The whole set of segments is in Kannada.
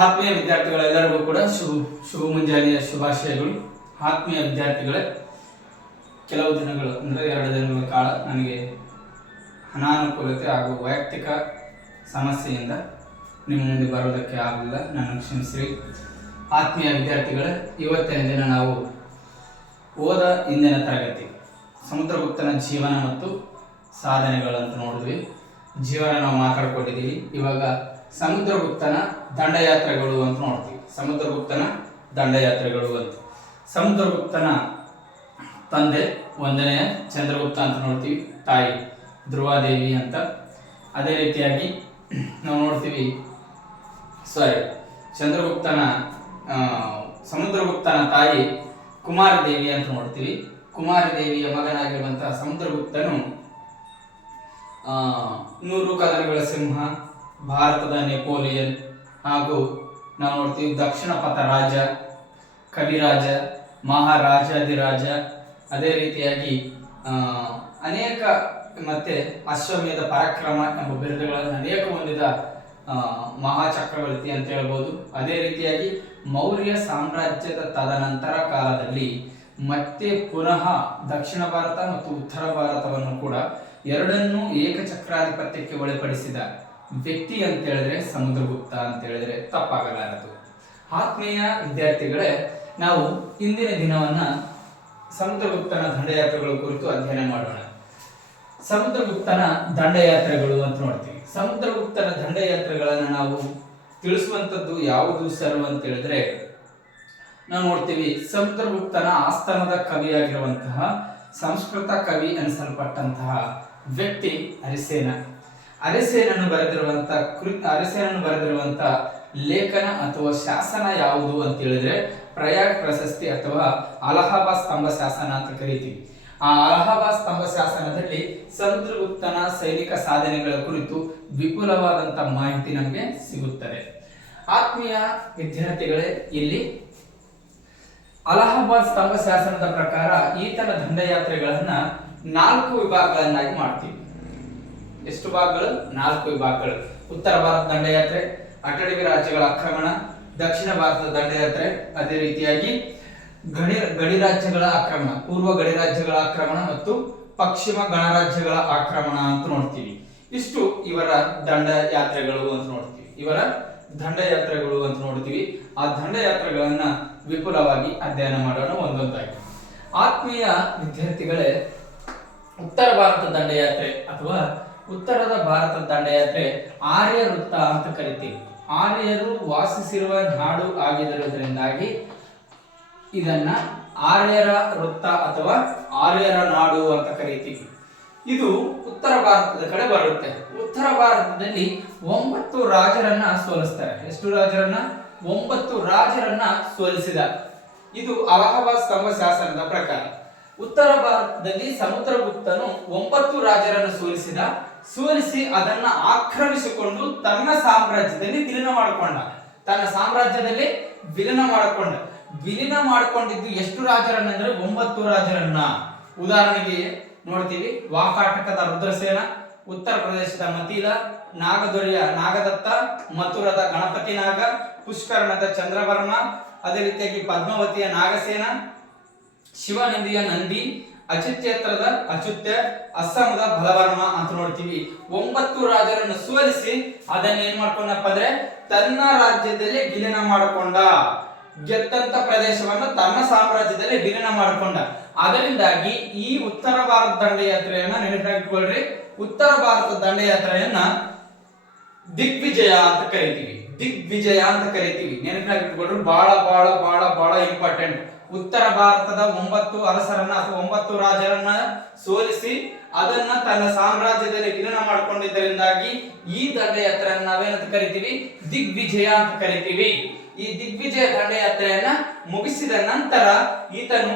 ಆತ್ಮೀಯ ವಿದ್ಯಾರ್ಥಿಗಳೆಲ್ಲರಿಗೂ ಕೂಡ ಶುಭ ಶುಭ ಮುಂಜಾನೆಯ ಶುಭಾಶಯಗಳು. ಆತ್ಮೀಯ ವಿದ್ಯಾರ್ಥಿಗಳೇ, ಕೆಲವು ದಿನಗಳು ಅಂದರೆ ಎರಡು ದಿನಗಳ ಕಾಲ ನನಗೆ ಅನಾನುಕೂಲತೆ ಹಾಗೂ ವೈಯಕ್ತಿಕ ಸಮಸ್ಯೆಯಿಂದ ನಿಮ್ಮ ಮುಂದೆ ಬರೋದಕ್ಕೆ ಆಗಲಿಲ್ಲ ನಾನು ಕ್ಷಮಿಸಿರಿ. ಆತ್ಮೀಯ ವಿದ್ಯಾರ್ಥಿಗಳೇ, ಇವತ್ತಿನ ದಿನ ನಾವು ಓದ ಇಂದಿನ ತರಗತಿ, ಸಮುದ್ರಗುಪ್ತನ ಜೀವನ ಮತ್ತು ಸಾಧನೆಗಳಂತ ನೋಡಿದ್ವಿ. ಜೀವನ ನಾವು ಮಾತಾಡ್ಕೊಂಡಿದ್ದೀವಿ. ಇವಾಗ ಸಮುದ್ರಗುಪ್ತನ ದಂಡಯಾತ್ರೆಗಳು ಅಂತ ನೋಡ್ತೀವಿ. ಸಮುದ್ರಗುಪ್ತನ ದಂಡಯಾತ್ರೆಗಳು ಅಂತ. ಸಮುದ್ರಗುಪ್ತನ ತಂದೆ ಒಂದನೆಯ ಚಂದ್ರಗುಪ್ತ ಅಂತ ನೋಡ್ತೀವಿ. ತಾಯಿ ಧ್ರುವಾದೇವಿ ಅಂತ. ಅದೇ ರೀತಿಯಾಗಿ ನಾವು ನೋಡ್ತೀವಿ. ಸಾರಿ ಚಂದ್ರಗುಪ್ತನ ಸಮುದ್ರಗುಪ್ತನ ತಾಯಿ ಕುಮಾರದೇವಿ ಅಂತ ನೋಡ್ತೀವಿ. ಕುಮಾರದೇವಿಯ ಮಗನಾಗಿರುವಂತಹ ಸಮುದ್ರಗುಪ್ತನು ನೂರು ಕದನಗಳ ಸಿಂಹ ಭಾರತದ ನೆಪೋಲಿಯನ್ ಹಾಗೂ ನಾವು ನೋಡ್ತೀವಿ ದಕ್ಷಿಣ ಪಥ ರಾಜ, ಕವಿರಾಜ ಮಹಾರಾಜಾದಿರಾಜ ಅದೇ ರೀತಿಯಾಗಿ ಅನೇಕ ಮತ್ತೆ ಅಶ್ವಮೇಧ ಪರಾಕ್ರಮ ಎಂಬ ಬಿರುದುಗಳನ್ನು ಅನೇಕ ಹೊಂದಿದ ಮಹಾಚಕ್ರವರ್ತಿ ಅಂತ ಹೇಳ್ಬೋದು. ಅದೇ ರೀತಿಯಾಗಿ ಮೌರ್ಯ ಸಾಮ್ರಾಜ್ಯದ ತದನಂತರ ಕಾಲದಲ್ಲಿ ಮತ್ತೆ ಪುನಃ ದಕ್ಷಿಣ ಭಾರತ ಮತ್ತು ಉತ್ತರ ಭಾರತವನ್ನು ಕೂಡ ಎರಡನ್ನೂ ಏಕಚಕ್ರಾಧಿಪತ್ಯಕ್ಕೆ ಒಳಪಡಿಸಿದ ವ್ಯಕ್ತಿ ಅಂತ ಹೇಳಿದ್ರೆ ಸಮುದ್ರಗುಪ್ತ ಅಂತ ಹೇಳಿದ್ರೆ ತಪ್ಪಾಗಲಾರದು. ಆತ್ಮೀಯ ವಿದ್ಯಾರ್ಥಿಗಳೇ, ನಾವು ಇಂದಿನ ದಿನವನ್ನ ಸಮುದ್ರಗುಪ್ತನ ದಂಡಯಾತ್ರೆಗಳ ಕುರಿತು ಅಧ್ಯಯನ ಮಾಡೋಣ. ಸಮುದ್ರಗುಪ್ತನ ದಂಡಯಾತ್ರೆಗಳು ಅಂತ ನೋಡ್ತೀವಿ. ಸಮುದ್ರಗುಪ್ತನ ದಂಡಯಾತ್ರೆಗಳನ್ನು ನಾವು ತಿಳಿಸುವಂತದ್ದು ಯಾವುದು ಸರ್ ಅಂತ ಹೇಳಿದ್ರೆ ನಾವು ನೋಡ್ತೀವಿ ಸಮುದ್ರಗುಪ್ತನ ಆಸ್ಥಾನದ ಕವಿಯಾಗಿರುವಂತಹ ಸಂಸ್ಕೃತ ಕವಿ ಅನಿಸಲ್ಪಟ್ಟಂತಹ ವ್ಯಕ್ತಿ ಅರಿಸೇನ. ಅರಿಸೇನನ್ನು ಬರೆದಿರುವಂತ ಕೃತ್ ಅರಸೇನನ್ನು ಬರೆದಿರುವಂತ ಲೇಖನ ಅಥವಾ ಶಾಸನ ಯಾವುದು ಅಂತ ಹೇಳಿದ್ರೆ ಪ್ರಯಾಗ್ ಪ್ರಶಸ್ತಿ ಅಥವಾ ಅಲಹಾಬಾದ್ ಸ್ತಂಭ ಶಾಸನ ಅಂತ ಕರಿತೀವಿ. ಆ ಅಲಹಾಬಾದ್ ಸ್ತಂಭ ಶಾಸನದಲ್ಲಿ ಸಂತೃಗುಪ್ತನ ಸೈನಿಕ ಸಾಧನೆಗಳ ಕುರಿತು ವಿಪುಲವಾದಂತ ಮಾಹಿತಿ ನಮಗೆ ಸಿಗುತ್ತದೆ. ಆತ್ಮೀಯ ವಿದ್ಯಾರ್ಥಿಗಳೇ, ಇಲ್ಲಿ ಅಲಹಾಬಾದ್ ಸ್ತಂಭ ಶಾಸನದ ಪ್ರಕಾರ ಈತನ ದಂಡಯಾತ್ರೆಗಳನ್ನ ನಾಲ್ಕು ವಿಭಾಗಗಳನ್ನಾಗಿ ಮಾಡ್ತೀವಿ. ಎಷ್ಟು ಭಾಗಗಳು? ನಾಲ್ಕು ವಿಭಾಗಗಳು. ಉತ್ತರ ಭಾರತ ದಂಡಯಾತ್ರೆ ಅಟಡವಿ ರಾಜ್ಯಗಳ ಆಕ್ರಮಣ, ದಕ್ಷಿಣ ಭಾರತದ ದಂಡಯಾತ್ರೆ, ಅದೇ ರೀತಿಯಾಗಿ ಗಣಿ ಗಡಿ ರಾಜ್ಯಗಳ ಆಕ್ರಮಣ, ಪೂರ್ವ ಗಡಿ ರಾಜ್ಯಗಳ ಆಕ್ರಮಣ ಮತ್ತು ಪಶ್ಚಿಮ ಗಣರಾಜ್ಯಗಳ ಆಕ್ರಮಣ ಅಂತ ನೋಡ್ತೀವಿ. ಇಷ್ಟು ಇವರ ದಂಡಯಾತ್ರೆಗಳು ಅಂತ ನೋಡ್ತೀವಿ. ಇವರ ದಂಡಯಾತ್ರೆಗಳು ಅಂತ ನೋಡ್ತೀವಿ. ಆ ದಂಡಯಾತ್ರೆಗಳನ್ನ ವಿಪುಲವಾಗಿ ಅಧ್ಯಯನ ಮಾಡೋಣ ಒಂದೊಂದಾಗಿ. ಆತ್ಮೀಯ ವಿದ್ಯಾರ್ಥಿಗಳೇ, ಉತ್ತರ ಭಾರತ ದಂಡಯಾತ್ರೆ ಅಥವಾ ಉತ್ತರದ ಭಾರತ ದಂಡಯಾತ್ರೆ ಆರ್ಯ ವೃತ್ತ ಅಂತ ಕರಿತೀವಿ. ಆರ್ಯರು ವಾಸಿಸಿರುವ ನಾಡು ಆಗಿರುವುದರಿಂದಾಗಿ ಇದನ್ನ ಆರ್ಯರ ವೃತ್ತ ಅಥವಾ ಆರ್ಯರ ನಾಡು ಅಂತ ಕರಿತೀವಿ. ಇದು ಉತ್ತರ ಭಾರತದ ಕಡೆ ಬರುತ್ತೆ. ಉತ್ತರ ಭಾರತದಲ್ಲಿ ಒಂಬತ್ತು ರಾಜರನ್ನ ಸೋಲಿಸ್ತಾರೆ. ಎಷ್ಟು ರಾಜರನ್ನ? ಒಂಬತ್ತು ರಾಜರನ್ನ ಸೋಲಿಸಿದ ಇದು ಅಲಹಾಬಾದ್ ಸ್ತಂಭ ಶಾಸನದ ಪ್ರಕಾರ. ಉತ್ತರ ಭಾರತದಲ್ಲಿ ಸಮುದ್ರಗುಪ್ತನು ಒಂಬತ್ತು ರಾಜರನ್ನು ಸೋಲಿಸಿದ. ಸೋಲಿಸಿ ಅದನ್ನ ಆಕ್ರಮಿಸಿಕೊಂಡು ತನ್ನ ಸಾಮ್ರಾಜ್ಯದಲ್ಲಿ ವಿಲೀನ ಮಾಡಿಕೊಂಡ. ತನ್ನ ಸಾಮ್ರಾಜ್ಯದಲ್ಲಿ ವಿಲೀನ ಮಾಡಿಕೊಂಡ. ವಿಲೀನ ಮಾಡಿಕೊಂಡಿದ್ದು ಎಷ್ಟು ರಾಜರನ್ನ ಅಂದ್ರೆ ಒಂಬತ್ತು ರಾಜರನ್ನ. ಉದಾಹರಣೆಗೆ ನೋಡ್ತೀವಿ, ವಾಕಾಟಕದ ರುದ್ರಸೇನ, ಉತ್ತರ ಪ್ರದೇಶದ ಮತೀಲ, ನಾಗದೊರೆಯ ನಾಗದತ್ತ, ಮಥುರದ ಗಣಪತಿ ನಾಗ ಪುಷ್ಕರಣದ ಚಂದ್ರವರ್ಮ, ಅದೇ ರೀತಿಯಾಗಿ ಪದ್ಮಾವತಿಯ ನಾಗಸೇನ, ಶಿವನಂದಿಯ ನಂದಿ ಅಚ್ಯುತ್ಯತ್ರದ ಅಚುತ್ಯ ಅಸ್ಸಾಮದ ಬಲವರ್ಮ ಅಂತ ನೋಡ್ತೀವಿ. ಒಂಬತ್ತು ರಾಜರನ್ನು ಸೋಲಿಸಿ ಅದನ್ನ ಏನ್ ಮಾಡ್ಕೊಂಡಪ್ಪ ಅಂದ್ರೆ ತನ್ನ ರಾಜ್ಯದಲ್ಲಿ ವಿಲೀನ ಮಾಡಿಕೊಂಡ. ಗೆದ್ದಂತ ಪ್ರದೇಶವನ್ನು ತನ್ನ ಸಾಮ್ರಾಜ್ಯದಲ್ಲಿ ವಿಲೀನ ಮಾಡಿಕೊಂಡ. ಅದರಿಂದಾಗಿ ಈ ಉತ್ತರ ಭಾರತ ದಂಡಯಾತ್ರೆಯನ್ನ ನೆನಪಿಟ್ಕೊಳ್ರಿ ಉತ್ತರ ಭಾರತ ದಂಡಯಾತ್ರೆಯನ್ನ ದಿಗ್ವಿಜಯ ಅಂತ ಕರಿತೀವಿ. ದಿಗ್ವಿಜಯ ಅಂತ ಕರಿತೀವಿ. ನೆನಪಿನಾಗಿಟ್ಕೊಂಡ್ರು ಬಹಳ ಬಹಳ ಬಹಳ ಬಹಳ ಇಂಪಾರ್ಟೆಂಟ್ ಉತ್ತರ ಭಾರತದ ಒಂಬತ್ತು ಅರಸರನ್ನ ಅಥವಾ ಒಂಬತ್ತು ರಾಜರನ್ನ ಸೋಲಿಸಿ ಅದನ್ನ ತನ್ನ ಸಾಮ್ರಾಜ್ಯದಲ್ಲಿ ವಿಲೀನ ಮಾಡಿಕೊಂಡಿದ್ದರಿಂದಾಗಿ ಈ ದಂಡಯಾತ್ರೆಯನ್ನ ನಾವೇನಂತ ಕರಿತೀವಿ? ದಿಗ್ವಿಜಯ ಅಂತ ಕರಿತೀವಿ. ಈ ದಿಗ್ವಿಜಯ ದಂಡಯಾತ್ರೆಯನ್ನ ಮುಗಿಸಿದ ನಂತರ ಈತನು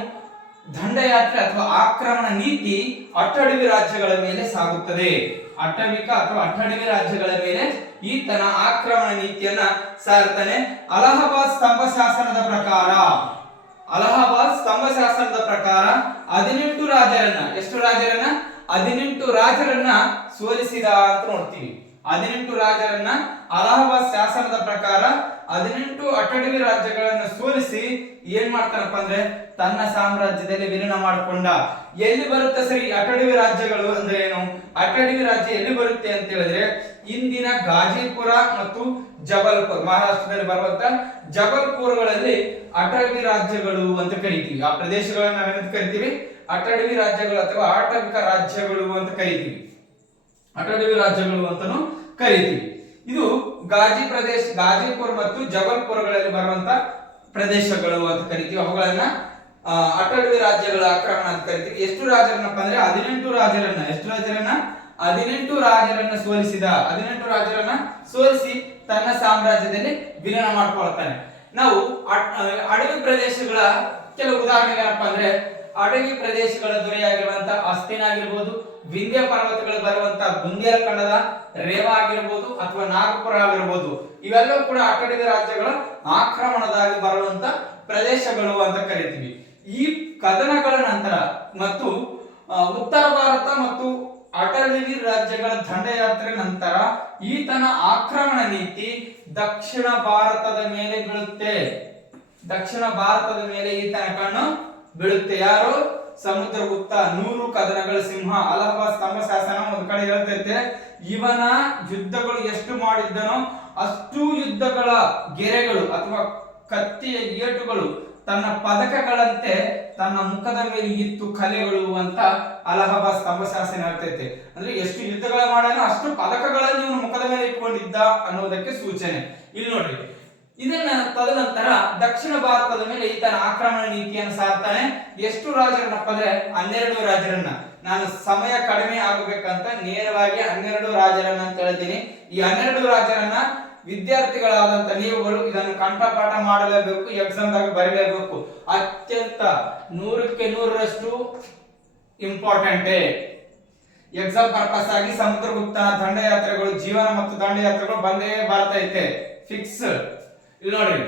ದಂಡಯಾತ್ರೆ ಅಥವಾ ಆಕ್ರಮಣ ನೀತಿ ಅಟ್ಟಡವಿ ರಾಜ್ಯಗಳ ಮೇಲೆ ಸಾಗುತ್ತದೆ. ಅಟ್ಟವಿಕ ಅಥವಾ ಅಟ್ಟಡವಿ ರಾಜ್ಯಗಳ ಮೇಲೆ ಈತನ ಆಕ್ರಮಣ ನೀತಿಯನ್ನ ಸಾರ್ತಾನೆ ಅಲಹಾಬಾದ್ ಸ್ತಂಭ ಶಾಸನದ ಪ್ರಕಾರ ಅಲಹಾಬಾದ್ ಸ್ತಂಭ ಶಾಸನದ ಪ್ರಕಾರ ಹದಿನೆಂಟು ರಾಜರನ್ನ, ಎಷ್ಟು ರಾಜರನ್ನ? ಹದಿನೆಂಟು ರಾಜರನ್ನ ಸೋಲಿಸಿದ ಅಂತ ನೋಡ್ತೀವಿ. ಹದಿನೆಂಟು ರಾಜರನ್ನ ಅಲಹಾಬಾದ್ ಶಾಸನದ ಪ್ರಕಾರ ಹದಿನೆಂಟು ಅಟಡವಿ ರಾಜ್ಯಗಳನ್ನ ಸೋಲಿಸಿ ಏನ್ ಮಾಡ್ತಾರಪ್ಪ ಅಂದ್ರೆ ತನ್ನ ಸಾಮ್ರಾಜ್ಯದಲ್ಲಿ ವಿಲೀನ ಮಾಡಿಕೊಂಡ. ಎಲ್ಲಿ ಬರುತ್ತೆ ಸರಿ ಅಕಾಡೆಮಿ ರಾಜ್ಯಗಳು ಅಂದ್ರೆ ಏನು? ಅಟಡವಿ ರಾಜ್ಯ ಎಲ್ಲಿ ಬರುತ್ತೆ ಅಂತ ಹೇಳಿದ್ರೆ ಇಂದಿನ ಗಾಜಿಪುರ ಮತ್ತು ಜಬಲ್ಪುರ್, ಮಹಾರಾಷ್ಟ್ರದಲ್ಲಿ ಬರುವಂತ ಜಬಲ್ಪುರ್ಗಳಲ್ಲಿ ಅಟವಿ ರಾಜ್ಯಗಳು ಅಂತ ಕರಿತೀವಿ. ಆ ಪ್ರದೇಶಗಳನ್ನ ನಾವೇನಂತ ಕರಿತೀವಿ? ಅಟಡವಿ ರಾಜ್ಯಗಳು ಅಥವಾ ಆಟವಿಕ ರಾಜ್ಯಗಳು ಅಂತ ಕರಿತೀವಿ. ಅಟಡವಿ ರಾಜ್ಯಗಳು ಅಂತಾನು ಕರಿತೀವಿ. ಇದು ಗಾಜಿ ಪ್ರದೇಶ ಗಾಜಿಪುರ್ ಮತ್ತು ಜಬಲ್ಪುರಗಳಲ್ಲಿ ಬರುವಂತ ಪ್ರದೇಶಗಳು ಅಂತ ಕರಿತೀವಿ. ಅವುಗಳನ್ನ ಅಟವಿ ರಾಜ್ಯಗಳ ಆಕ್ರಮಣ ಅಂತ ಕರಿತೀವಿ. ಎಷ್ಟು ರಾಜರನ್ನಪ್ಪ ಅಂದ್ರೆ ಹದಿನೆಂಟು ರಾಜರನ್ನ. ಎಷ್ಟು ರಾಜರನ್ನ? ಹದಿನೆಂಟು ರಾಜರನ್ನ ಸೋಲಿಸಿದ, ಹದಿನೆಂಟು ರಾಜರನ್ನ ಸೋಲಿಸಿ ತನ್ನ ಸಾಮ್ರಾಜ್ಯದಲ್ಲಿ ವಿಲೀನ ಮಾಡ್ಕೊಳ್ತಾನೆ. ನಾವು ಅಡ್- ಅಡವಿ ಪ್ರದೇಶಗಳ ಕೆಲವು ಉದಾಹರಣೆಗಳಪ್ಪ ಅಂದ್ರೆ, ಅಡವಿ ಪ್ರದೇಶಗಳ ದೊರೆಯಾಗಿರುವಂತಹ ಅಸ್ತಿನ ಆಗಿರ್ಬೋದು, ವಿಂಧ್ಯ ಪರ್ವತಗಳು ಬರುವಂತ ಬುಂದೇಲಖಂಡದ ರೇವಾ ಆಗಿರ್ಬೋದು ಅಥವಾ ನಾಗಪುರ ಆಗಿರ್ಬೋದು, ಇವೆಲ್ಲವೂ ಕೂಡ ಅಟಡವಿ ರಾಜ್ಯಗಳ ಆಕ್ರಮಣದಾಗಿ ಬರುವಂತ ಪ್ರದೇಶಗಳು ಅಂತ ಕರಿತೀವಿ. ಈ ಕದನಗಳ ನಂತರ ಮತ್ತು ಉತ್ತರ ಭಾರತ ಮತ್ತು ಅಟಡವಿ ರಾಜ್ಯಗಳ ದಂಡಯಾತ್ರೆ ನಂತರ ಈತನ ಆಕ್ರಮಣ ನೀತಿ ದಕ್ಷಿಣ ಭಾರತದ ಮೇಲೆ ಬೀಳುತ್ತೆ. ದಕ್ಷಿಣ ಭಾರತದ ಮೇಲೆ ಈತನ ಕಣ್ಣು ಬೀಳುತ್ತೆ. ಯಾರು? ಸಮುದ್ರಗುಪ್ತ, ನೂರು ಕದನಗಳ ಸಿಂಹ, ಅಲಹಾಬಾದ್ ಸ್ತಂಭ ಶಾಸನ ಒಂದ್ ಕಡೆ ಹೇಳ್ತೈತೆ, ಇವನ ಯುದ್ಧಗಳು ಎಷ್ಟು ಮಾಡಿದ್ದನೋ ಅಷ್ಟು ಯುದ್ಧಗಳ ಗೆರೆಗಳು ಅಥವಾ ಕತ್ತಿಯ ಏಟುಗಳು ತನ್ನ ಪದಕಗಳಂತೆ ತನ್ನ ಮುಖದ ಮೇಲೆ ಇತ್ತು ಕಲೆಗಳು ಅಂತ ಅಲಹಾಬಾದ್ ಸ್ತಂಭ ಶಾಸನ ಹೇಳ್ತೈತೆ. ಅಂದ್ರೆ ಎಷ್ಟು ಯುದ್ಧಗಳ ಮಾಡೋಣ, ಅಷ್ಟು ಪದಕಗಳನ್ನು ಇವನು ಮುಖದ ಮೇಲೆ ಇಟ್ಕೊಂಡಿದ್ದ ಅನ್ನೋದಕ್ಕೆ ಸೂಚನೆ. ಇಲ್ಲಿ ನೋಡ್ರಿ. ಇದನ್ನ ತದನಂತರ ದಕ್ಷಿಣ ಭಾರತದ ಮೇಲೆ ಈತನ ಆಕ್ರಮಣ ನೀತಿಯನ್ನು ಸಾರ್ತಾನೆ. ಎಷ್ಟು ರಾಜರನ್ನಪ್ಪ ಅಂದ್ರೆ ಹನ್ನೆರಡು ರಾಜರನ್ನ. ನಾನು ಸಮಯ ಕಡಿಮೆ ಆಗಬೇಕಂತ ನೇರವಾಗಿ ಹನ್ನೆರಡು ರಾಜರನ್ನ ಅಂತ ಹೇಳ್ತೀನಿ. ಈ ಹನ್ನೆರಡು ರಾಜರನ್ನ ವಿದ್ಯಾರ್ಥಿಗಳಾದಂತ ನೀವುಗಳು ಇದನ್ನು ಕಂಠಪಾಠ ಮಾಡಲೇಬೇಕು ಎಕ್ಸಾಮ್ದಾಗ ಬರೀಲೇಬೇಕು. ಅತ್ಯಂತ ನೂರಕ್ಕೆ ನೂರರಷ್ಟು ಇಂಪಾರ್ಟೆಂಟೇ ಎಕ್ಸಾಮ್ ಪರ್ಪಸ್ ಆಗಿ ಸಮುದ್ರಗುಪ್ತ ದಂಡಯಾತ್ರೆಗಳು, ಜೀವನ ಮತ್ತು ದಂಡಯಾತ್ರೆಗಳು ಬಂದೇ ಬರ್ತೈತೆ. ಫಿಕ್ಸ್ ಇಲ್ಲಿ ನೋಡ್ರಿ.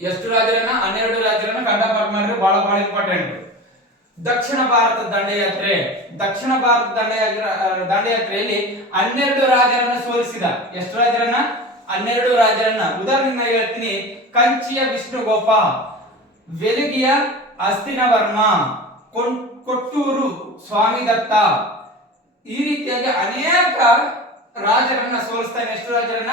ಎಷ್ಟು ರಾಜ್ಯರನ್ನ ಹನ್ನೆರಡು ರಾಜ್ಯರನ್ನ ಕಂಠಪಾಠ ಮಾಡಿದ್ರೆ ಬಹಳ ಬಹಳ ಇಂಪಾರ್ಟೆಂಟ್ ದಕ್ಷಿಣ ಭಾರತ ದಂಡಯಾತ್ರೆ. ದಕ್ಷಿಣ ಭಾರತ ದಂಡಯಾತ್ರೆ ದಂಡಯಾತ್ರೆಯಲ್ಲಿ ಹನ್ನೆರಡು ರಾಜರನ್ನ ಸೋಲಿಸಿದ. ಎಷ್ಟು ರಾಜರನ್ನ ಹನ್ನೆರಡು ರಾಜರನ್ನ ಉದಾಹರಣೆ ಹೇಳ್ತೀನಿ, ಕಂಚಿಯ ವಿಷ್ಣುಗೋಪ ವೆಲುಗಿಯ ಅಸ್ತಿನವರ್ಮ ಕೊಟ್ಟೂರು ಸ್ವಾಮಿ ದತ್ತ. ಈ ರೀತಿಯಾಗಿ ಅನೇಕ ರಾಜರನ್ನ ಸೋಲಿಸ್ತಾನೆ. ಎಷ್ಟು ರಾಜರನ್ನ?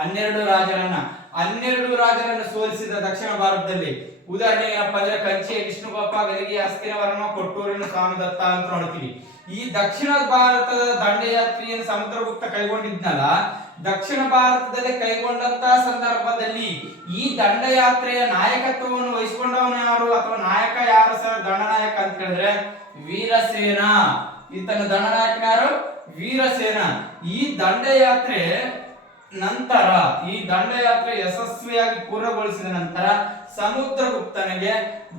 ಹನ್ನೆರಡು ರಾಜರನ್ನ. ಹನ್ನೆರಡು ರಾಜರನ್ನ ಸೋಲಿಸಿದ ದಕ್ಷಿಣ ಭಾರತದಲ್ಲಿ. ಉದಾಹರಣೆ ಏನಪ್ಪಾ ಅಂದ್ರೆ, ಕಂಚಿಯ ವಿಷ್ಣುಗೋಪ ವೆಲಗಿಯ ಅಸ್ತಿನವರ್ಮ, ಕೊಟ್ಟೂರಿನ ಸ್ವಾಮಿ ದತ್ತ ಅಂತ ನೋಡ್ತೀವಿ. ಈ ದಕ್ಷಿಣ ಭಾರತದ ದಂಡಯಾತ್ರೆಯನ್ನು ಸಮುದ್ರಗುಪ್ತ ಕೈಗೊಂಡಿದ್ನಲ್ಲ, ದಕ್ಷಿಣ ಭಾರತದಲ್ಲಿ ಕೈಗೊಂಡಂತ ಸಂದರ್ಭದಲ್ಲಿ ಈ ದಂಡಯಾತ್ರೆಯ ನಾಯಕತ್ವವನ್ನು ವಹಿಸಿಕೊಂಡವನು ಯಾರು ಅಥವಾ ನಾಯಕ ಯಾರು ಸರ್? ದಂಡನಾಯಕ ಅಂತ ಹೇಳಿದ್ರೆ ವೀರಸೇನ. ಈತನ ದಂಡನಾಯಕ ಯಾರು? ವೀರಸೇನ. ಈ ದಂಡಯಾತ್ರೆ ನಂತರ, ಈ ದಂಡಯಾತ್ರೆ ಯಶಸ್ವಿಯಾಗಿ ಪೂರ್ಣಗೊಳಿಸಿದ ನಂತರ ಸಮುದ್ರಗುಪ್ತನಿಗೆ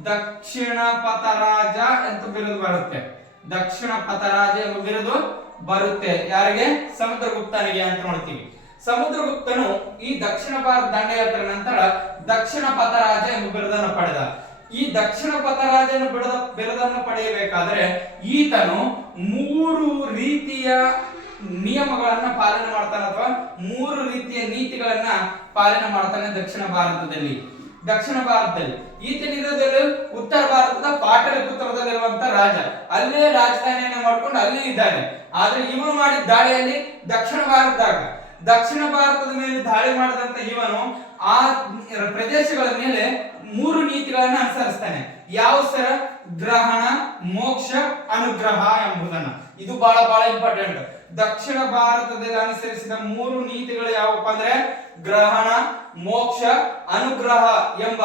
ದಕ್ಷಿಣ ಪಥರಾಜ ಅಂತ ಬಿರುದು ಬರುತ್ತೆ. ದಕ್ಷಿಣ ಪಥರಾಜ ಎಂಬ ಬಿರುದು ಬರುತ್ತೆ. ಯಾರಿಗೆ? ಸಮುದ್ರಗುಪ್ತನಿಗೆ ಅಂತ ನೋಡ್ತೀವಿ. ಸಮುದ್ರಗುಪ್ತನು ಈ ದಕ್ಷಿಣ ಭಾರತ ದಂಡಯಾತ್ರೆ ನಂತರ ದಕ್ಷಿಣ ಪಥರಾಜ ಎಂಬ ಬಿರುದನ್ನು ಪಡೆದ. ಈ ದಕ್ಷಿಣ ಪಥರಾಜನ ಬಿಡದ ಬಿರುದನ್ನು ಪಡೆಯಬೇಕಾದ್ರೆ ಈತನು ಮೂರು ರೀತಿಯ ನಿಯಮಗಳನ್ನ ಪಾಲನೆ ಮಾಡ್ತಾನೆ ಅಥವಾ ಮೂರು ರೀತಿಯ ನೀತಿಗಳನ್ನ ಪಾಲನೆ ಮಾಡ್ತಾನೆ ದಕ್ಷಿಣ ಭಾರತದಲ್ಲಿ. ದಕ್ಷಿಣ ಭಾರತದಲ್ಲಿ. ಈತನಿರೋದಲ್ಲಿ ಉತ್ತರ ಭಾರತದ ಪಾಟಲಿಪುತ್ರದಲ್ಲಿರುವಂತ ರಾಜ. ಅಲ್ಲೇ ರಾಜಧಾನಿಯನ್ನ ಮಾಡ್ಕೊಂಡು ಅಲ್ಲಿ ಇದ್ದಾನೆ. ಆದ್ರೆ ಇವನು ಮಾಡಿದ ದಾಳಿಯಲ್ಲಿ ದಕ್ಷಿಣ ಭಾರತದಾಗ. ದಕ್ಷಿಣ ಭಾರತದ ಮೇಲೆ ದಾಳಿ ಮಾಡಿದಂತ ಇವನು ಆ ಪ್ರದೇಶಗಳ ಮೇಲೆ ಮೂರು ನೀತಿಗಳನ್ನ ಅನುಸರಿಸ್ತಾನೆ. ಯಾವ ಸರ? ಗ್ರಹಣ, ಮೋಕ್ಷ, ಅನುಗ್ರಹ ಎಂಬುದನ್ನ. ಇದು ಬಹಳ ಬಹಳ ಇಂಪಾರ್ಟೆಂಟ್ ದಕ್ಷಿಣ ಭಾರತದಲ್ಲಿ ಅನುಸರಿಸಿದ ಮೂರು ನೀತಿಗಳು ಯಾವಪ್ಪ ಅಂದ್ರೆ? ಗ್ರಹಣ, ಮೋಕ್ಷ, ಅನುಗ್ರಹ ಎಂಬ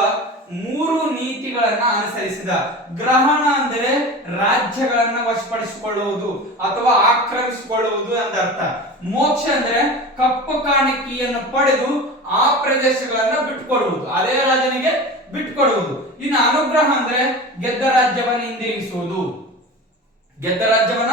ಮೂರು ನೀತಿಗಳನ್ನ ಅನುಸರಿಸಿದ. ಗ್ರಹಣ ಅಂದರೆ ರಾಜ್ಯಗಳನ್ನ ವಶಪಡಿಸಿಕೊಳ್ಳುವುದು ಅಥವಾ ಆಕ್ರಮಿಸಿಕೊಳ್ಳುವುದು ಎಂದರ್ಥ ಮೋಕ್ಷ ಅಂದ್ರೆ ಕಪ್ಪು ಕಾಣಿಕೆಯನ್ನು ಪಡೆದು ಆ ಪ್ರದೇಶಗಳನ್ನ ಬಿಟ್ಟುಕೊಡುವುದು ಅದೇ ರಾಜನಿಗೆ ಬಿಟ್ಟುಕೊಡುವುದು ಇನ್ನು ಅನುಗ್ರಹ ಅಂದ್ರೆ ಗೆದ್ದ ರಾಜ್ಯವನ್ನ ಹಿಂದಿರುಗಿಸುವುದು. ಗೆದ್ದ ರಾಜ್ಯವನ್ನ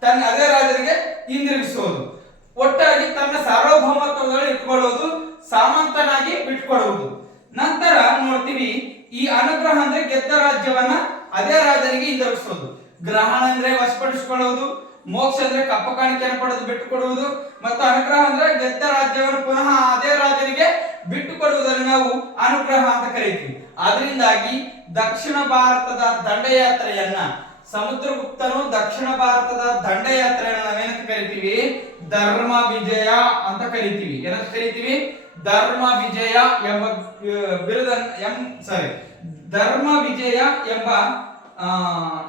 ತನ್ನ ಅದೇ ರಾಜನಿಗೆ ಹಿಂದಿರುಗಿಸುವುದು. ಒಟ್ಟಾಗಿ ತನ್ನ ಸಾರ್ವಭೌಮತ್ವದಲ್ಲಿ ಇಟ್ಕೊಳ್ಳುವುದು ಸಾಮಂತನಾಗಿ ಬಿಟ್ಕೊಡುವುದು. ನಂತರ ನೋಡ್ತೀವಿ, ಈ ಅನುಗ್ರಹ ಅಂದ್ರೆ ಗೆದ್ದ ರಾಜ್ಯವನ್ನ ಅದೇ ರಾಜನಿಗೆ ಹಿಂದಿರುಗಿಸೋದು. ಗ್ರಹಣ ಅಂದ್ರೆ ವಶಪಡಿಸಿಕೊಳ್ಳುವುದು ಮೋಕ್ಷ ಅಂದ್ರೆ ಕಪ್ಪ ಕಾಣಿಕೆಯನ್ನು ಪಡೆದು ಬಿಟ್ಟು ಕೊಡುವುದು ಮತ್ತು ಅನುಗ್ರಹ ಅಂದ್ರೆ ಗೆದ್ದ ರಾಜ್ಯವನ್ನು ಪುನಃ ಅದೇ ರಾಜನಿಗೆ ಬಿಟ್ಟು ಕೊಡುವುದನ್ನು ನಾವು ಅನುಗ್ರಹ ಅಂತ ಕರೀತೀವಿ. ಅದರಿಂದಾಗಿ ದಕ್ಷಿಣ ಭಾರತದ ದಂಡಯಾತ್ರೆಯನ್ನ, ಸಮುದ್ರಗುಪ್ತನು ದಕ್ಷಿಣ ಭಾರತದ ದಂಡಯಾತ್ರೆಯನ್ನು ನಾವೇನಂತ ಕರಿತೀವಿ? ಧರ್ಮ ವಿಜಯ ಅಂತ ಕರಿತೀವಿ. ಏನಂತ ಕರಿತೀವಿ? ಧರ್ಮ ವಿಜಯ ಎಂಬ ಬಿರುದ ಎಂ ಸಾರಿ ಧರ್ಮ ವಿಜಯ ಎಂಬ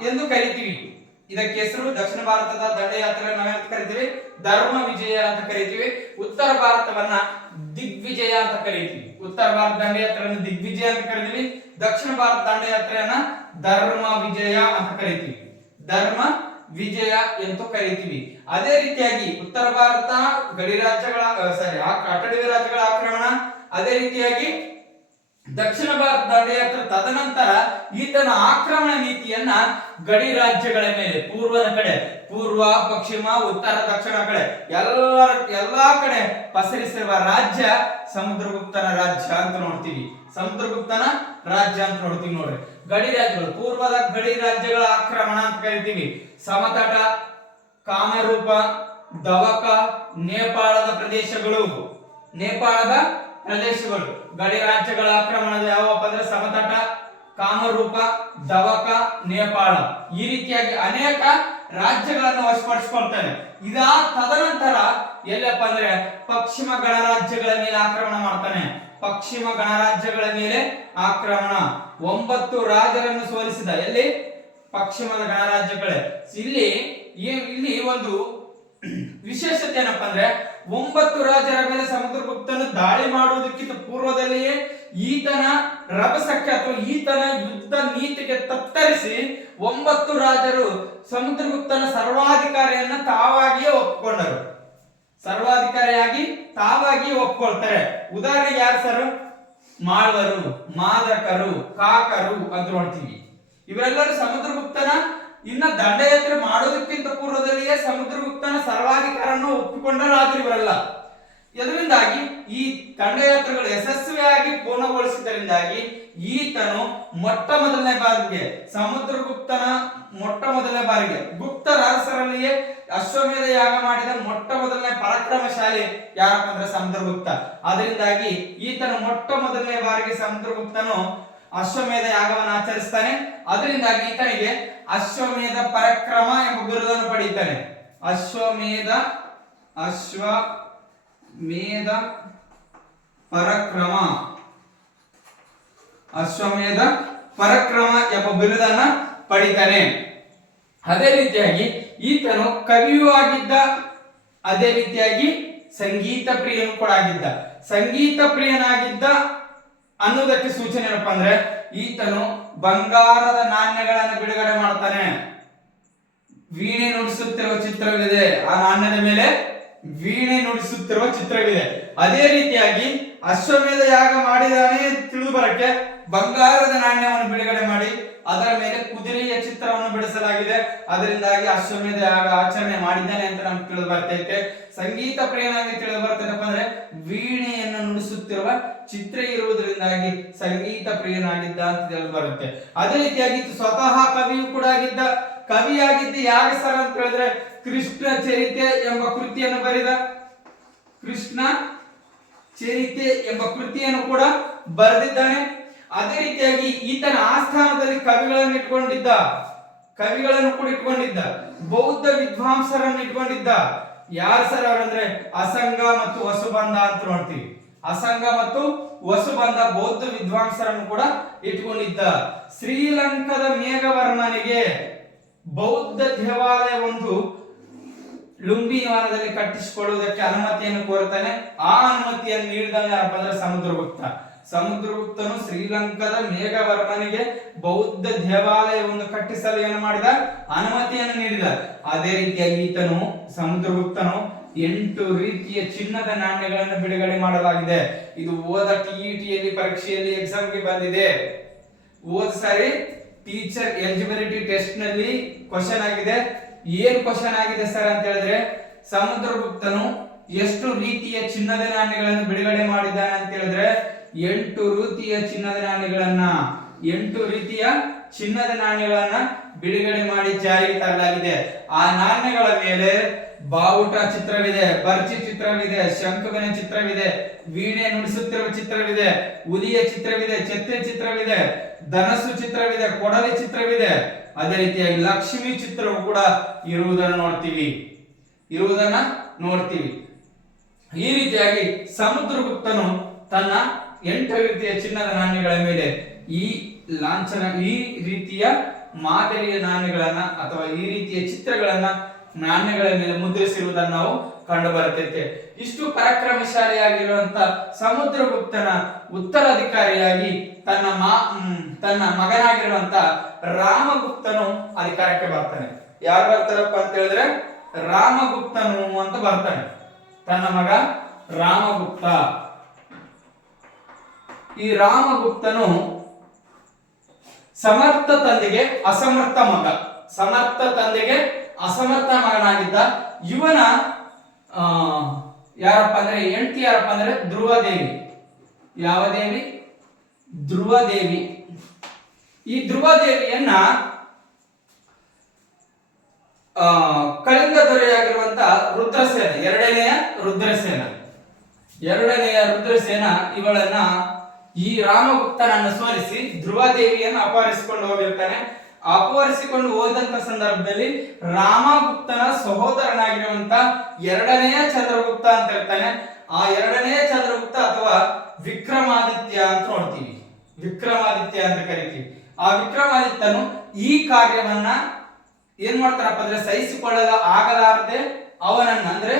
ಎಂದು ಕರಿತೀವಿ. ಇದಕ್ಕೆ ಹೆಸರು ದಕ್ಷಿಣ ಭಾರತದ ದಂಡಯಾತ್ರೆ ನಾವೇನಂತ ಕರಿತೀವಿ? ಧರ್ಮ ವಿಜಯ ಅಂತ ಕರಿತೀವಿ. ಉತ್ತರ ಭಾರತವನ್ನ ದಿಗ್ವಿಜಯ ಅಂತ ಕರಿತೀವಿ. ಉತ್ತರ ಭಾರತ ದಂಡಯಾತ್ರೆಯನ್ನು ದಿಗ್ವಿಜಯ ಅಂತ ಕರಿತೀವಿ. ದಕ್ಷಿಣ ಭಾರತ ದಂಡಯಾತ್ರೆಯನ್ನ ಧರ್ಮ ವಿಜಯ ಅಂತ ಕರಿತೀವಿ. ಧರ್ಮ ವಿಜಯ ಎಂದು ಕರಿತೀವಿ. ಅದೇ ರೀತಿಯಾಗಿ ಉತ್ತರ ಭಾರತ, ಗಡಿ ರಾಜ್ಯಗಳ ಸಾರಿ ಅಟಡಿ ರಾಜ್ಯಗಳ ಆಕ್ರಮಣ, ಅದೇ ರೀತಿಯಾಗಿ ದಕ್ಷಿಣ ಭಾರತ ದಂಡಯಾತ್ರೆ ತದನಂತರ ಈತನ ಆಕ್ರಮಣ ನೀತಿಯನ್ನ ಗಡಿ ರಾಜ್ಯಗಳ ಮೇಲೆ, ಪೂರ್ವದ ಕಡೆ, ಪೂರ್ವ, ಪಶ್ಚಿಮ, ಉತ್ತರ, ದಕ್ಷಿಣ ಕಡೆ ಎಲ್ಲ ಎಲ್ಲಾ ಕಡೆ ಪಸರಿಸಿರುವ ರಾಜ್ಯ ಸಮುದ್ರಗುಪ್ತನ ರಾಜ್ಯ ಅಂತ ನೋಡ್ತೀವಿ. ಸಮುದ್ರಗುಪ್ತನ ರಾಜ್ಯ ಅಂತ ನೋಡ್ತೀವಿ ನೋಡ್ರಿ. ಗಡಿ ರಾಜ್ಯಗಳು, ಪೂರ್ವದ ಗಡಿ ರಾಜ್ಯಗಳ ಆಕ್ರಮಣ ಅಂತ ಕರಿತೀವಿ. ಸಮತಟ, ಕಾಮರೂಪ, ದವಕ, ನೇಪಾಳದ ಪ್ರದೇಶಗಳು. ನೇಪಾಳದ ಪ್ರದೇಶಗಳು. ಗಡಿ ರಾಜ್ಯಗಳ ಆಕ್ರಮಣದ ಯಾವಪ್ಪ ಅಂದ್ರೆ ಸಮತಟ, ಕಾಮರೂಪ, ದವಕ, ನೇಪಾಳ. ಈ ರೀತಿಯಾಗಿ ಅನೇಕ ರಾಜ್ಯಗಳನ್ನು ವಶಪಡಿಸ್ಕೊಳ್ತಾನೆ ಇದಾ ತದನಂತರ ಎಲ್ಲಪ್ಪ ಅಂದ್ರೆ ಪಶ್ಚಿಮ ಗಣರಾಜ್ಯಗಳ ಮೇಲೆ ಆಕ್ರಮಣ ಮಾಡ್ತಾನೆ. ಪಶ್ಚಿಮ ಗಣರಾಜ್ಯಗಳ ಮೇಲೆ ಆಕ್ರಮಣ. ಒಂಬತ್ತು ರಾಜರನ್ನು ಸೋಲಿಸಿದ. ಎಲ್ಲಿ? ಪಶ್ಚಿಮದ ಗಣರಾಜ್ಯಗಳೇ. ಇಲ್ಲಿ ಇಲ್ಲಿ ಒಂದು ವಿಶೇಷತೆ ಏನಪ್ಪಾ ಅಂದ್ರೆ, ಒಂಬತ್ತು ರಾಜರ ಮೇಲೆ ಸಮುದ್ರಗುಪ್ತನು ದಾಳಿ ಮಾಡುವುದಕ್ಕಿಂತ ಪೂರ್ವದಲ್ಲಿಯೇ ಈತನ ರಭಸಕ್ಕೆ ಅಥವಾ ಈತನ ಯುದ್ಧ ನೀತಿಗೆ ತತ್ತರಿಸಿ ಒಂಬತ್ತು ರಾಜರು ಸಮುದ್ರಗುಪ್ತನ ಸರ್ವಾಧಿಕಾರಿಯನ್ನ ತಾವಾಗಿಯೇ ಒಪ್ಪಿಕೊಂಡರು. ಸರ್ವಾಧಿಕಾರಿಯಾಗಿ ತಾವಾಗಿಯೇ ಒಪ್ಕೊಳ್ತಾರೆ ಉದಾಹರಣೆಗೆ ಯಾರು ಸರ್? ಮಾಳ್ವರು ಮಾದಕರು ಕಾಕರು ಅಂತ ನೋಡ್ತೀವಿ ಇವರೆಲ್ಲರೂ ಸಮುದ್ರಗುಪ್ತನ. ಇನ್ನ ದಂಡಯಾತ್ರೆ ಮಾಡೋದಕ್ಕಿಂತ ಪೂರ್ವದಲ್ಲಿಯೇ ಸಮುದ್ರಗುಪ್ತನ ಸರ್ವಾಧಿಕಾರನ್ನು ಒಪ್ಪಿಕೊಂಡ ಇವರೆಲ್ಲ. ಇದರಿಂದಾಗಿ ಈ ದಂಡಯಾತ್ರೆಗಳು ಯಶಸ್ವಿಯಾಗಿ ಪೂರ್ಣಗೊಳಿಸಿದ್ದರಿಂದಾಗಿ ಈತನು ಮೊಟ್ಟ ಮೊದಲನೇ ಬಾರಿಗೆ, ಸಮುದ್ರಗುಪ್ತನ ಮೊಟ್ಟ ಮೊದಲನೇ ಬಾರಿಗೆ. ಗುಪ್ತ ರಾಜಸರಲ್ಲಿಯೇ ಅಶ್ವಮೇಧ ಯಾಗ ಮಾಡಿದ ಮೊಟ್ಟ ಮೊದಲನೇ ಪರಾಕ್ರಮಶಾಲಿ ಯಾರಪ್ಪ ಅಂದ್ರೆ ಸಮುದ್ರಗುಪ್ತ. ಅದರಿಂದಾಗಿ ಈತನ ಮೊಟ್ಟ ಮೊದಲನೇ ಬಾರಿಗೆ ಸಮುದ್ರಗುಪ್ತನು ಅಶ್ವಮೇಧ ಯಾಗವನ್ನು ಆಚರಿಸ್ತಾನೆ. ಅದರಿಂದಾಗಿ ಈತನಿಗೆ ಅಶ್ವಮೇಧ ಪರಾಕ್ರಮ ಎಂಬ ಬಿರುದನ್ನು ಪಡೆಯುತ್ತಾನೆ. ಅಶ್ವಮೇಧ ಅಶ್ವಮೇಧ ಪರಾಕ್ರಮ. ಅಶ್ವಮೇಧ ಪರಕ್ರಮ ಎಂಬ ಬಿರುದನ್ನ ಪಡಿತಾನೆ. ಅದೇ ರೀತಿಯಾಗಿ ಈತನು ಕವಿಯೂ ಆಗಿದ್ದ, ಅದೇ ರೀತಿಯಾಗಿ ಸಂಗೀತ ಪ್ರಿಯನು ಕೂಡ ಆಗಿದ್ದ. ಸಂಗೀತ ಪ್ರಿಯನಾಗಿದ್ದ ಅನ್ನೋದಕ್ಕೆ ಸೂಚನೆ ಏನಪ್ಪ ಅಂದ್ರೆ ಈತನು ಬಂಗಾರದ ನಾಣ್ಯಗಳನ್ನು ಬಿಡುಗಡೆ ಮಾಡ್ತಾನೆ. ವೀಣೆ ನುಡಿಸುತ್ತಿರುವ ಚಿತ್ರವಿದೆ. ಆ ನಾಣ್ಯದ ಮೇಲೆ ವೀಣೆ ನುಡಿಸುತ್ತಿರುವ ಚಿತ್ರವಿದೆ. ಅದೇ ರೀತಿಯಾಗಿ ಅಶ್ವಮೇಧ ಯಾಗ ಮಾಡಿದಾನೆ ತಿಳಿದು ಬರಕ್ಕೆ ಬಂಗಾರದ ನಾಣ್ಯವನ್ನು ಬಿಡುಗಡೆ ಮಾಡಿ ಅದರ ಮೇಲೆ ಕುದುರೆಯ ಚಿತ್ರವನ್ನು ಬಿಡಿಸಲಾಗಿದೆ. ಅದರಿಂದಾಗಿ ಅಶ್ವಮೇಧ ಯಾಗ ಆಚರಣೆ ಮಾಡಿದ್ದಾನೆ ಅಂತ ನಮ್ಗೆ ತಿಳಿದು ಬರ್ತೈತೆ ಸಂಗೀತ ಪ್ರಿಯನಾಗಿ ತಿಳಿದು ಬರ್ತೇನಪ್ಪ ಅಂದ್ರೆ ವೀಣೆಯನ್ನು ನುಡಿಸುತ್ತಿರುವ ಚಿತ್ರ ಇರುವುದರಿಂದಾಗಿ ಸಂಗೀತ ಪ್ರಿಯನಾಗಿದ್ದ ಅಂತ ತಿಳಿದು ಬರುತ್ತೆ. ಅದೇ ರೀತಿಯಾಗಿ ಸ್ವತಃ ಕವಿಯು ಕೂಡ ಆಗಿದ್ದ. ಕವಿಯಾಗಿದ್ದ ಯಾಗ ಸರ್ ಅಂತ ಹೇಳಿದ್ರೆ ಕೃಷ್ಣ ಚರಿತೆ ಎಂಬ ಕೃತಿಯನ್ನು ಬರೆದ. ಕೃಷ್ಣ ಚರಿತೆ ಎಂಬ ಕೃತಿಯನ್ನು ಕೂಡ ಬರೆದಿದ್ದಾನೆ. ಅದೇ ರೀತಿಯಾಗಿ ಈತನ ಆಸ್ಥಾನದಲ್ಲಿ ಕವಿಗಳನ್ನು ಇಟ್ಕೊಂಡಿದ್ದ, ಕವಿಗಳನ್ನು ಕೂಡ ಇಟ್ಕೊಂಡಿದ್ದ, ಬೌದ್ಧ ವಿದ್ವಾಂಸರನ್ನು ಇಟ್ಕೊಂಡಿದ್ದ. ಯಾರು ಸರ್ ಅವರಂದ್ರೆ ಅಸಂಗ ಮತ್ತು ವಸುಬಂಧ ಅಂತ ನೋಡ್ತೀವಿ. ಅಸಂಗ ಮತ್ತು ವಸುಬಂಧ ಬೌದ್ಧ ವಿದ್ವಾಂಸರನ್ನು ಕೂಡ ಇಟ್ಕೊಂಡಿದ್ದ. ಶ್ರೀಲಂಕಾದ ಮೇಘವರ್ಮನಿಗೆ ಬೌದ್ಧ ದೇವಾಲಯ ಒಂದು ಲುಂಬಿನಿವಾರದಲ್ಲಿ ಕಟ್ಟಿಸಿಕೊಳ್ಳುವುದಕ್ಕೆ ಅನುಮತಿಯನ್ನು ಕೋರುತ್ತಾನೆ. ಆ ಅನುಮತಿಯನ್ನು ಯಾರಪ್ಪ ಅಂದ್ರೆ ಸಮುದ್ರಗುಪ್ತ ಸಮುದ್ರಗುಪ್ತನು ಶ್ರೀಲಂಕಾದ ಮೇಘವರ್ಮನಿಗೆ ಬೌದ್ಧ ದೇವಾಲಯವನ್ನು ಕಟ್ಟಿಸಲು ಏನು ಮಾಡಿದ? ಅನುಮತಿಯನ್ನು ನೀಡಿದ. ಅದೇ ರೀತಿಯಾಗಿ ಈತನು ಸಮುದ್ರಗುಪ್ತನು ಎಂಟು ರೀತಿಯ ಚಿನ್ನದ ನಾಣ್ಯಗಳನ್ನು ಬಿಡುಗಡೆ ಮಾಡಲಾಗಿದೆ. ಇದು ಓದ ಟಿಇಟಿಯಲ್ಲಿ ಪರೀಕ್ಷೆಯಲ್ಲಿ ಎಕ್ಸಾಮ್ಗೆ ಬಂದಿದೆ. ಓದ್ ಸಾರಿ ಟೀಚರ್ ಎಲಿಜಿಬಿಲಿಟಿ ಟೆಸ್ಟ್ನಲ್ಲಿ ಕ್ವಶನ್ ಆಗಿದೆ. ಏನ್ ಕ್ವಶನ್ ಆಗಿದೆ ಸರ್ ಅಂತ ಹೇಳಿದ್ರೆ, ಸಮುದ್ರಗುಪ್ತನು ಎಷ್ಟು ರೀತಿಯ ಚಿನ್ನದ ನಾಣ್ಯಗಳನ್ನು ಬಿಡುಗಡೆ ಮಾಡಿದ್ದಾನೆ ಅಂತ ಹೇಳಿದ್ರೆ ಎಂಟು ರೀತಿಯ ಚಿನ್ನದ ನಾಣ್ಯಗಳನ್ನ, ಎಂಟು ರೀತಿಯ ಚಿನ್ನದ ನಾಣ್ಯಗಳನ್ನ ಬಿಡುಗಡೆ ಮಾಡಿ ಜಾರಿಗೆ ತರಲಾಗಿದೆ. ಆ ನಾಣ್ಯಗಳ ಮೇಲೆ ಬಾವುಟ ಚಿತ್ರವಿದೆ, ಬರ್ಚಿ ಚಿತ್ರವಿದೆ, ಶಂಕುವಿನ ಚಿತ್ರವಿದೆ, ವೀಣೆ ನುಡಿಸುತ್ತಿರುವ ಚಿತ್ರವಿದೆ ಹುಲಿಯ ಚಿತ್ರವಿದೆ ಛತ್ರಿ ಚಿತ್ರವಿದೆ, ಧನಸ್ಸು ಚಿತ್ರವಿದೆ, ಕೊಡಲಿ ಚಿತ್ರವಿದೆ. ಅದೇ ರೀತಿಯಾಗಿ ಲಕ್ಷ್ಮಿ ಚಿತ್ರವು ಕೂಡ ಇರುವುದನ್ನು ನೋಡ್ತೀವಿ. ಇರುವುದನ್ನ ನೋಡ್ತೀವಿ. ಈ ರೀತಿಯಾಗಿ ಸಮುದ್ರಗುಪ್ತನು ತನ್ನ ಎಂಟು ರೀತಿಯ ಚಿನ್ನದ ನಾಣ್ಯಗಳ ಮೇಲೆ ಈ ಲಾಂಛನ, ಈ ರೀತಿಯ ಮಾದರಿಯ ನಾಣ್ಯಗಳನ್ನ ಅಥವಾ ಈ ರೀತಿಯ ಚಿತ್ರಗಳನ್ನ ನಾಣ್ಯಗಳ ಮೇಲೆ ಮುದ್ರಿಸಿರುವುದನ್ನು ನಾವು ಕಂಡು ಬರುತ್ತೈತೆ ಇಷ್ಟು ಪರಾಕ್ರಮಶಾಲಿಯಾಗಿರುವಂತ ಸಮುದ್ರಗುಪ್ತನ ಉತ್ತರಾಧಿಕಾರಿಯಾಗಿ ತನ್ನ ಮಾ ತನ್ನ ಮಗನಾಗಿರುವಂತ ರಾಮಗುಪ್ತನು ಅಧಿಕಾರಕ್ಕೆ ಬರ್ತಾನೆ. ಯಾರು ಬರ್ತಾರಪ್ಪ ಅಂತ ಹೇಳಿದ್ರೆ ರಾಮಗುಪ್ತನು ಅಂತ ಬರ್ತಾನೆ. ತನ್ನ ಮಗ ರಾಮಗುಪ್ತ. ಈ ರಾಮಗುಪ್ತನು ಸಮರ್ಥ ತಂದೆಗೆ ಅಸಮರ್ಥ ಮಗ. ಸಮರ್ಥ ತಂದೆಗೆ ಅಸಮರ್ಥ ಮಗನಾಗಿದ್ದ ಇವನ ಆ, ಯಾರಪ್ಪ ಅಂದ್ರೆ ಹೆಂಡತಿ ಯಾರಪ್ಪ ಅಂದ್ರೆ ಧ್ರುವದೇವಿ. ಯಾವ ದೇವಿ? ಧ್ರುವದೇವಿ. ಈ ಧ್ರುವದೇವಿಯನ್ನ ಆ, ಕಳಿಂಗ ದೊರೆಯಾಗಿರುವಂತ ರುದ್ರಸೇನ ಎರಡನೆಯ ರುದ್ರಸೇನ. ಎರಡನೆಯ ರುದ್ರಸೇನ ಇವಳನ್ನ ಈ ರಾಮಗುಪ್ತನನ್ನು ಸೋಲಿಸಿ ಧ್ರುವದೇವಿಯನ್ನು ಅಪಹರಿಸಿಕೊಂಡು ಹೋಗಿರ್ತಾನೆ. ಅಪಹರಿಸಿಕೊಂಡು ಹೋದಂತ ಸಂದರ್ಭದಲ್ಲಿ ರಾಮಗುಪ್ತನ ಸಹೋದರನಾಗಿರುವಂತ ಎರಡನೆಯ ಚಂದ್ರಗುಪ್ತ ಅಂತ ಇರ್ತಾನೆ ಆ ಎರಡನೆಯ ಚಂದ್ರಗುಪ್ತ ಅಥವಾ ವಿಕ್ರಮಾದಿತ್ಯ ಅಂತ ನೋಡ್ತೀವಿ. ವಿಕ್ರಮಾದಿತ್ಯ ಅಂತ ಕರಿತೀವಿ. ಆ ವಿಕ್ರಮಾದಿತ್ಯನು ಈ ಕಾರ್ಯವನ್ನ ಏನ್ ಮಾಡ್ತಾರಪ್ಪ ಅಂದ್ರೆ ಸಹಿಸಿಕೊಳ್ಳಲು ಆಗಲಾರದೆ ಅವನನ್ನ ಅಂದ್ರೆ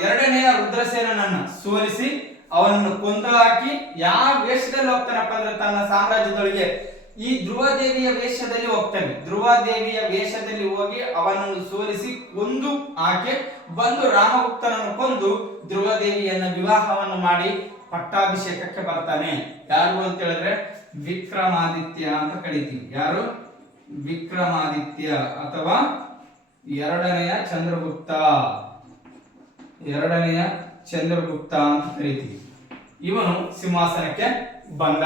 ಎರಡನೆಯ ರುದ್ರಸೇನನನ್ನ ಸೋಲಿಸಿ ಅವನನ್ನು ಕೊಂದು ಹಾಕಿ ಯಾವ ವೇಷದಲ್ಲಿ ಹೋಗ್ತಾನಪ್ಪ ಅಂದ್ರೆ ತನ್ನ ಸಾಮ್ರಾಜ್ಯದೊಳಗೆ? ಈ ಧ್ರುವದೇವಿಯ ವೇಷದಲ್ಲಿ ಹೋಗ್ತಾನೆ. ಧ್ರುವದೇವಿಯ ವೇಷದಲ್ಲಿ ಹೋಗಿ ಅವನನ್ನು ಸೋಲಿಸಿ ಕೊಂದು ಆಕೆ ಬಂದು ರಾಮಗುಪ್ತನನ್ನು ಕೊಂದು ಧ್ರುವದೇವಿಯನ್ನ ವಿವಾಹವನ್ನು ಮಾಡಿ ಪಟ್ಟಾಭಿಷೇಕಕ್ಕೆ ಬರ್ತಾನೆ. ಯಾರು ಅಂತ ಹೇಳಿದ್ರೆ ವಿಕ್ರಮಾದಿತ್ಯ ಅಂತ ಕರಿತೀವಿ. ಯಾರು? ವಿಕ್ರಮಾದಿತ್ಯ ಅಥವಾ ಎರಡನೆಯ ಚಂದ್ರಗುಪ್ತ. ಎರಡನೆಯ ಚಂದ್ರಗುಪ್ತ ಅಂತ ಇವನು ಸಿಂಹಾಸನಕ್ಕೆ ಬಂದ.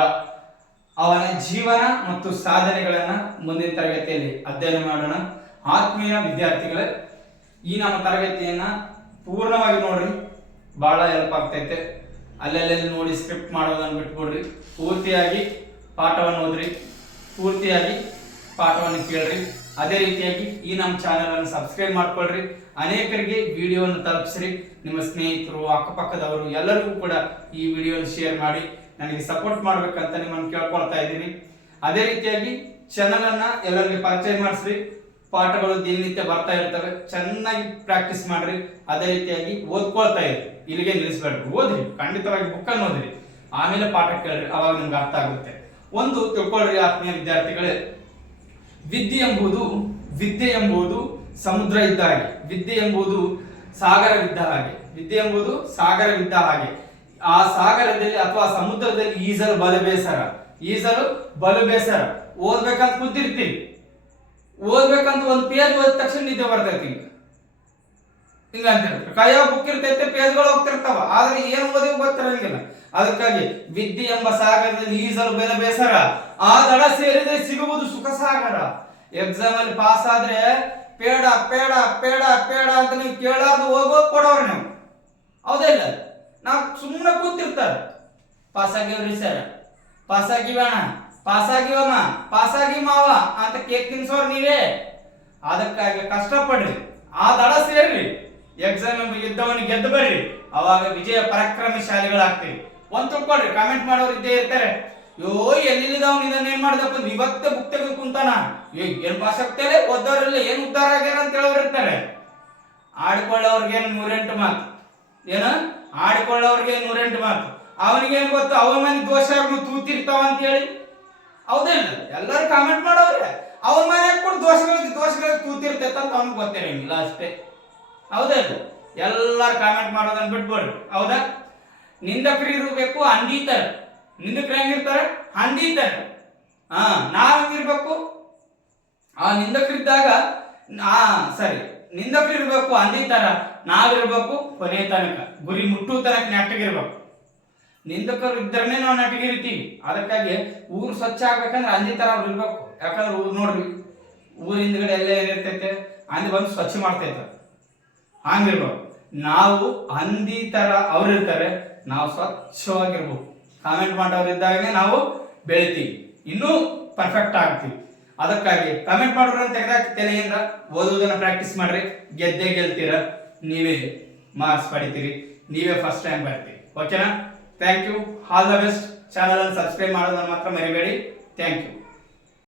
ಅವನ ಜೀವನ ಮತ್ತು ಸಾಧನೆಗಳನ್ನ ಮುಂದಿನ ತರಗತಿಯಲ್ಲಿ ಅಧ್ಯಯನ ಮಾಡೋಣ. ಆತ್ಮೀಯ ವಿದ್ಯಾರ್ಥಿಗಳೇ, ಈ ನಮ್ಮ ತರಗತಿಯನ್ನ ಪೂರ್ಣವಾಗಿ ನೋಡ್ರಿ. ಬಹಳ ಹೆಲ್ಪ್ ಆಗ್ತೈತೆ. ಅಲ್ಲೆಲ್ಲೆಲ್ಲಿ ನೋಡಿ ಸ್ಕ್ರಿಪ್ಟ್ ಮಾಡೋದನ್ನು ಬಿಟ್ಬಿಡ್ರಿ. ಪೂರ್ತಿಯಾಗಿ ಪಾಠವನ್ನು ಓದ್ರಿ. ಪೂರ್ತಿಯಾಗಿ ಪಾಠವನ್ನು ಕೇಳ್ರಿ. ಅದೇ ರೀತಿಯಾಗಿ ಈ ನಮ್ಮ ಚಾನೆಲ್ ಅನ್ನು ಸಬ್ಸ್ಕ್ರೈಬ್ ಮಾಡ್ಕೊಳ್ರಿ. ಅನೇಕರಿಗೆ ವಿಡಿಯೋವನ್ನು ತಲುಪಿಸ್ರಿ. ನಿಮ್ಮ ಸ್ನೇಹಿತರು, ಅಕ್ಕಪಕ್ಕದವರು ಎಲ್ಲರಿಗೂ ಕೂಡ ಈ ವಿಡಿಯೋನ ಶೇರ್ ಮಾಡಿ. ನನಗೆ ಸಪೋರ್ಟ್ ಮಾಡ್ಬೇಕಂತ ನಿಮ್ಮನ್ನು ಕೇಳ್ಕೊಳ್ತಾ ಇದ್ದೀನಿ. ಅದೇ ರೀತಿಯಾಗಿ ಚಾನಲ್ ಅನ್ನ ಎಲ್ಲರಿಗೆ ಪರಿಚಯ ಮಾಡಿಸ್ರಿ. ಪಾಠಗಳು ದಿನನಿತ್ಯ ಬರ್ತಾ ಇರ್ತವೆ. ಚೆನ್ನಾಗಿ ಪ್ರಾಕ್ಟೀಸ್ ಮಾಡ್ರಿ. ಅದೇ ರೀತಿಯಾಗಿ ಓದ್ಕೊಳ್ತಾ ಇರಿ. ಇಲ್ಲಿಗೆ ನಿಲ್ಲಿಸ್ಬೇಡ್ರಿ. ಓದ್ರಿ. ಖಂಡಿತವಾಗಿ ಬುಕ್ಕನ್ನು ಓದ್ರಿ. ಆಮೇಲೆ ಪಾಠ ಕೇಳ್ರಿ. ಅವಾಗ ನಿಮ್ಗೆ ಅರ್ಥ ಆಗುತ್ತೆ. ಒಂದು ತಿಳ್ಕೊಳ್ರಿ ಆತ್ಮೀಯ ವಿದ್ಯಾರ್ಥಿಗಳೇ. ವಿದ್ಯೆ ಎಂಬುದು ವಿದ್ಯೆ ಎಂಬುದು ಸಮುದ್ರ ಇದ್ದ ಹಾಗೆ. ವಿದ್ಯೆ ಎಂಬುದು ಸಾಗರವಿದ್ದ ಹಾಗೆ. ವಿದ್ಯೆ ಎಂಬುದು ಸಾಗರವಿದ್ದ ಹಾಗೆ. ಆ ಸಾಗರದಲ್ಲಿ ಅಥವಾ ಸಮುದ್ರದಲ್ಲಿ ಈಜಲು ಬಲು ಬೇಸರ ಈಜಲು ಬಲು ಬೇಸರ ಓದ್ಬೇಕಂತ ಕೂತಿರ್ತೀವಿ. ಓದ್ಬೇಕಂತ ಒಂದು ಪೇಜ್ ಓದಿದ ತಕ್ಷಣ ನಿದ್ದೆ ಬರ್ತೈತಿ ಹಿಂಗ ಹಿಂಗ ಅಂತ ಹೇಳ್ತಾರೆ. ಕೈಯಾಗ ಬುಕ್ ಇರ್ತೈತೆ ಪೇಜ್ಗಳು ಹೋಗ್ತಿರ್ತಾವ. ಆದ್ರೆ ಏನ್ ಓದಿ ಗೊತ್ತಿರಂಗಿಲ್ಲ. ಅದಕ್ಕಾಗಿ ವಿದ್ಯೆ ಎಂಬ ಸಾಗರದಲ್ಲಿ ಈಜಲು ಬೆಲೆ ಬೇಸರ. ಆ ದಡ ಸೇರಿದ್ರೆ ಸಿಗುವುದು ಸುಖ ಸಾಗರ. ಎಕ್ಸಾಮ್ ಅಲ್ಲಿ ಪಾಸ್ ಆದ್ರೆ ಪೇಡ ಪೇಡ ಪೇಡ ಪೇಡ ಅಂತ ನೀವು ಕೇಳಾರ್ದು ಹೋಗೋ ಕೊಡೋರು ನೀವು. ಹೌದೇ ಇಲ್ಲ? ನಾವು ಸುಮ್ಮನೆ ಕೂತಿರ್ತಾರೆ. ಪಾಸ್ ಆಗಿವ್ರಿ ಸರ್ ಪಾಸ್ ಆಗಿವಣ ಪಾಸ್ ಆಗಿವಮ್ಮ? ಪಾಸ್ ಆಗಿ ಮಾವ ಅಂತ ಕೇಕ್ ತಿನ್ಸೋರು ನೀವೇ. ಅದಕ್ಕಾಗಿ ಕಷ್ಟಪಡ್ರಿ. ಆ ದಡ ಸೇರ್ರಿ. ಎಕ್ಸಾಮ್ ಯುದ್ಧವನ್ನು ಗೆದ್ದು ಬರ್ರಿ. ಅವಾಗ ವಿಜಯ ಪರಾಕ್ರಮಶಾಲಿಗಳಾಗ್ತೀವಿ ಒಂದ್ ತಿಳ್ಕೊಳ್ರಿ ಕಾಮೆಂಟ್ ಮಾಡೋರು ಇದ್ದೇ ಇರ್ತಾರೆ. ಯೋ ಎಲ್ಲಿದ್ದಾವ್ ಇದನ್ನ ಏನ್ ಮಾಡ್ದಪ್ಪ? ಇವತ್ತ ಬುಕ್ ತೆಗೆದು ಕುಂತಾನ? ಏನ್ ಆಗ್ತೇವೆ ಓದೋರೆಲ್ಲ ಏನ್ ಉದ್ದಾರ ಆಗ್ಯಾರ ಅಂತ ಹೇಳೋರು ಇರ್ತಾರೆ. ಆಡ್ಕೊಳ್ಳೋರ್ಗೇನು ನೂರೆಂಟು ಮಾತು. ಏನ? ಆಡ್ಕೊಳ್ಳೋರ್ಗೆ ನೂರೆಂಟು ಮಾತು. ಅವನಿಗೇನ್ ಗೊತ್ತು? ಅವನ ಮನೆ ದೋಷ ತೂತಿರ್ತಾವ ಅಂತ ಹೇಳಿ? ಹೌದಿಲ್ಲ ಎಲ್ಲರೂ ಕಾಮೆಂಟ್ ಮಾಡೋರೆ ಅವ್ರ ಮನೆ ಕೂಡ ದೋಷಗಳಿಗೆ ದೋಷಗಳಿಗೆ ತೂತಿರ್ತೈತೆ ಅಂತ ಅವ್ನಿಗೆ ಗೊತ್ತಿರಂಗಿಲ್ಲ ಅಷ್ಟೇ. ಹೌದಾ ಇಲ್ಲ. ಎಲ್ಲಾರು ಕಾಮೆಂಟ್ ಮಾಡೋದನ್ನ ಬಿಟ್ಬಿಡ್ರಿ. ಹೌದಾ? ನಿಂದಕರು ಇರಬೇಕು ಅಂದೀತರ ನಿಂದಕರು ಹೆಂಗಿರ್ತಾರೆ ಅಂದೀತರ ಹಾ, ನಾವ್ ಹೆಂಗಿರ್ಬೇಕು ಆ ನಿಂದಕರಿದ್ದಾಗ ಆ, ಸರಿ, ನಿಂದಕರು ಇರಬೇಕು ಅಂದೀತರ ನಾವಿರ್ಬೇಕು ಕೊನೆ ತನಕ. ಗುರಿ ಮುಟ್ಟು ತನಕ ನೆಟ್ಟಗಿರ್ಬೇಕು ನಿಂದಕರು ಇದ್ರನೇ ನಾವು ನೆಟ್ಟಗಿರ್ತೀವಿ ಅದಕ್ಕಾಗಿ ಊರು ಸ್ವಚ್ಛ ಆಗ್ಬೇಕಂದ್ರೆ ಅಂದಿ ತರ ಅವ್ರು ಇರ್ಬೇಕು. ಯಾಕಂದ್ರೆ ಊರು ನೋಡ್ರಿ, ಊರ ಹಿಂದ್ಗಡೆ ಎಲ್ಲ ಏನಿರ್ತೈತೆ, ಹಂದಿ ಬಂದು ಸ್ವಚ್ಛ ಮಾಡ್ತೈತೆ. ಹಂಗಿರ್ಬೇಕು ನಾವು ಹಂದಿ ತರ ಅವ್ರು ಇರ್ತಾರೆ. ನಾವು ಸ್ವಚ್ಛವಾಗಿರ್ಬೇಕು. ಕಾಮೆಂಟ್ ಮಾಡೋರು ಇದ್ದಾಗನೇ ನಾವು ಬೆಳಿತೀವಿ. ಇನ್ನೂ ಪರ್ಫೆಕ್ಟ್ ಆಗ್ತೀವಿ. ಅದಕ್ಕಾಗಿ ಕಮೆಂಟ್ ಮಾಡೋರು ಅಂತ ತೆಗೆದಾಕ ತಲೆಯಿಂದ ಓದುವುದನ್ನ ಪ್ರಾಕ್ಟೀಸ್ ಮಾಡ್ರಿ. ಗೆದ್ದೇ ಗೆಲ್ತೀರ. ನೀವೇ ಮಾರ್ಕ್ಸ್ ಪಡಿತೀರಿ. ನೀವೇ ಫಸ್ಟ್ ಟೈಮ್ ಬರ್ತೀರಿ. ಓಕೆನಾ thank you all the best channel ಅನ್ನು ಸಬ್ಸ್ಕ್ರೈಬ್ ಮಾಡೋದನ್ನ ಮಾತ್ರ ಮರಿಬೇಡಿ. Thank you